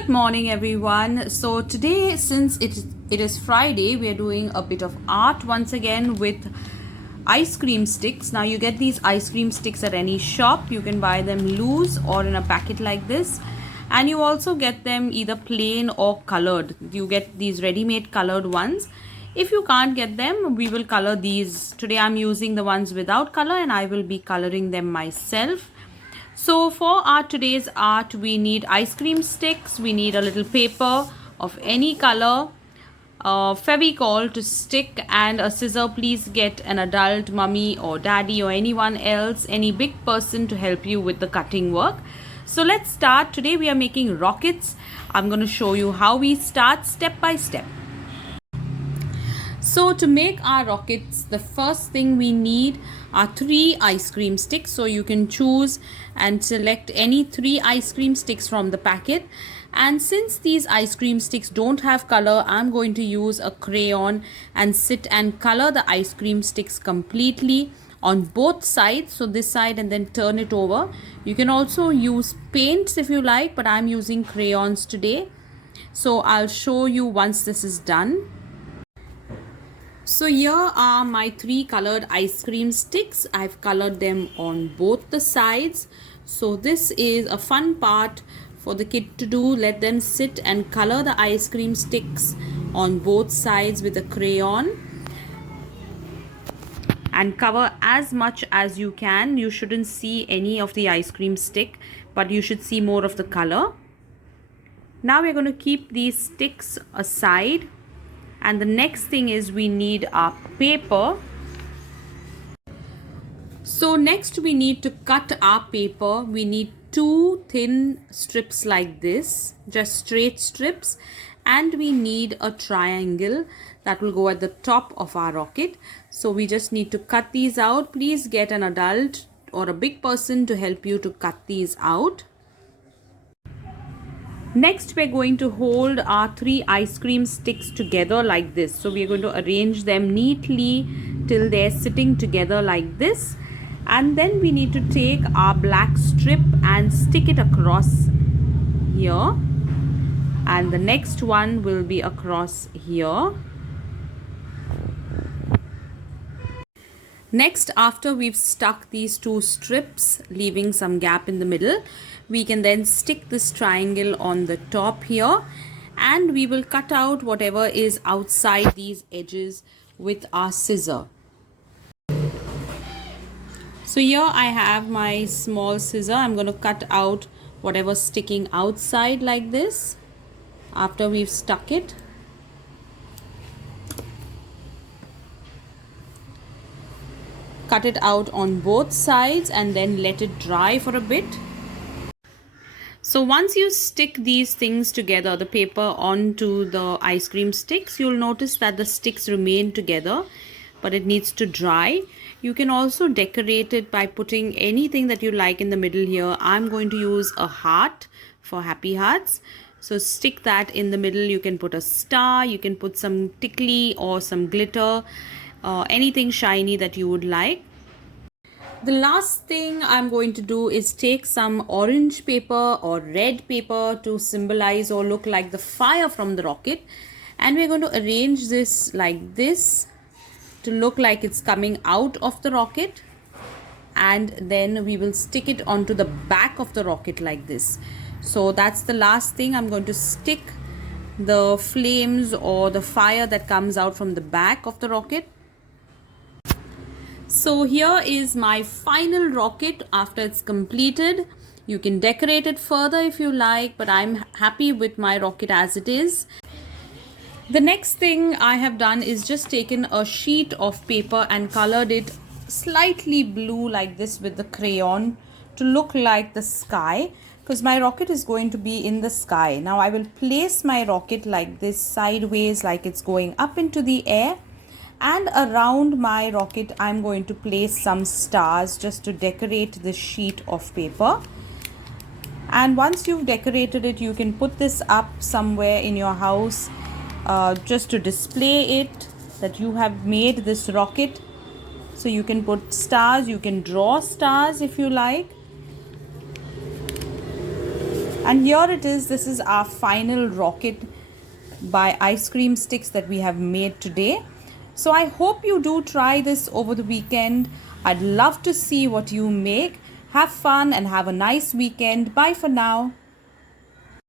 Good morning, everyone. So today, since it is Friday, we are doing a bit of art once again with ice cream sticks. Now you get these ice cream sticks at any shop. You can buy them loose or in a packet like this, and you also get them either plain or colored. You get these ready-made colored ones. If you can't get them, we will color these. Today I'm using the ones without color, and I will be coloring them myself. So for our today's art, we need ice cream sticks, we need a little paper of any color, Fevicol to stick, and a scissor. Please get an adult, mummy or daddy or anyone else, any big person to help you with the cutting work. So let's start. Today we are making rockets. I'm going to show you how we start step by step. So to make our rockets, the first thing we need are 3 ice cream sticks. So you can choose and select any 3 ice cream sticks from the packet. And since these ice cream sticks don't have color, I'm going to use a crayon and sit and color the ice cream sticks completely on both sides. So this side and then turn it over. You can also use paints if you like, but I'm using crayons today. So I'll show you once this is done. So here are my 3 colored ice cream sticks. I've colored them on both the sides. So this is a fun part for the kid to do. Let them sit and color the ice cream sticks on both sides with a crayon. And cover as much as you can. You shouldn't see any of the ice cream stick, but you should see more of the color. Now we're going to keep these sticks aside. And the next thing is we need our paper. So next we need to cut our paper. We need 2 thin strips like this, just straight strips, and we need a triangle that will go at the top of our rocket. So we just need to cut these out. Please get an adult or a big person to help you to cut these out. Next, we're going to hold our 3 ice cream sticks together like this. So we're going to arrange them neatly till they're sitting together like this. And then we need to take our black strip and stick it across here. And the next one will be across here. Next, after we've stuck these 2 strips, leaving some gap in the middle, we can then stick this triangle on the top here, and we will cut out whatever is outside these edges with our scissor. So here I have my small scissor. I'm going to cut out whatever's sticking outside like this after we've stuck it. Cut it out on both sides and then let it dry for a bit. So once you stick these things together, the paper onto the ice cream sticks, you'll notice that the sticks remain together, but it needs to dry. You can also decorate it by putting anything that you like in the middle here. I'm going to use a heart for happy hearts. So stick that in the middle. You can put a star, you can put some tickly or some glitter, anything shiny that you would like. The last thing I'm going to do is take some orange paper or red paper to symbolize or look like the fire from the rocket, and we're going to arrange this like this to look like it's coming out of the rocket, and then we will stick it onto the back of the rocket like this. So that's the last thing. I'm going to stick the flames or the fire that comes out from the back of the rocket. So here is my final rocket after it's completed. You can decorate it further if you like, but I'm happy with my rocket as it is. The next thing I have done is just taken a sheet of paper and colored it slightly blue like this with the crayon to look like the sky, because my rocket is going to be in the sky. Now I will place my rocket like this sideways, like it's going up into the air. And around my rocket, I'm going to place some stars just to decorate this sheet of paper. And once you've decorated it, you can put this up somewhere in your house just to display it, that you have made this rocket. So you can put stars, you can draw stars if you like. And here it is. This is our final rocket by Ice Cream Sticks that we have made today. So I hope you do try this over the weekend. I'd love to see what you make. Have fun and have a nice weekend. Bye for now.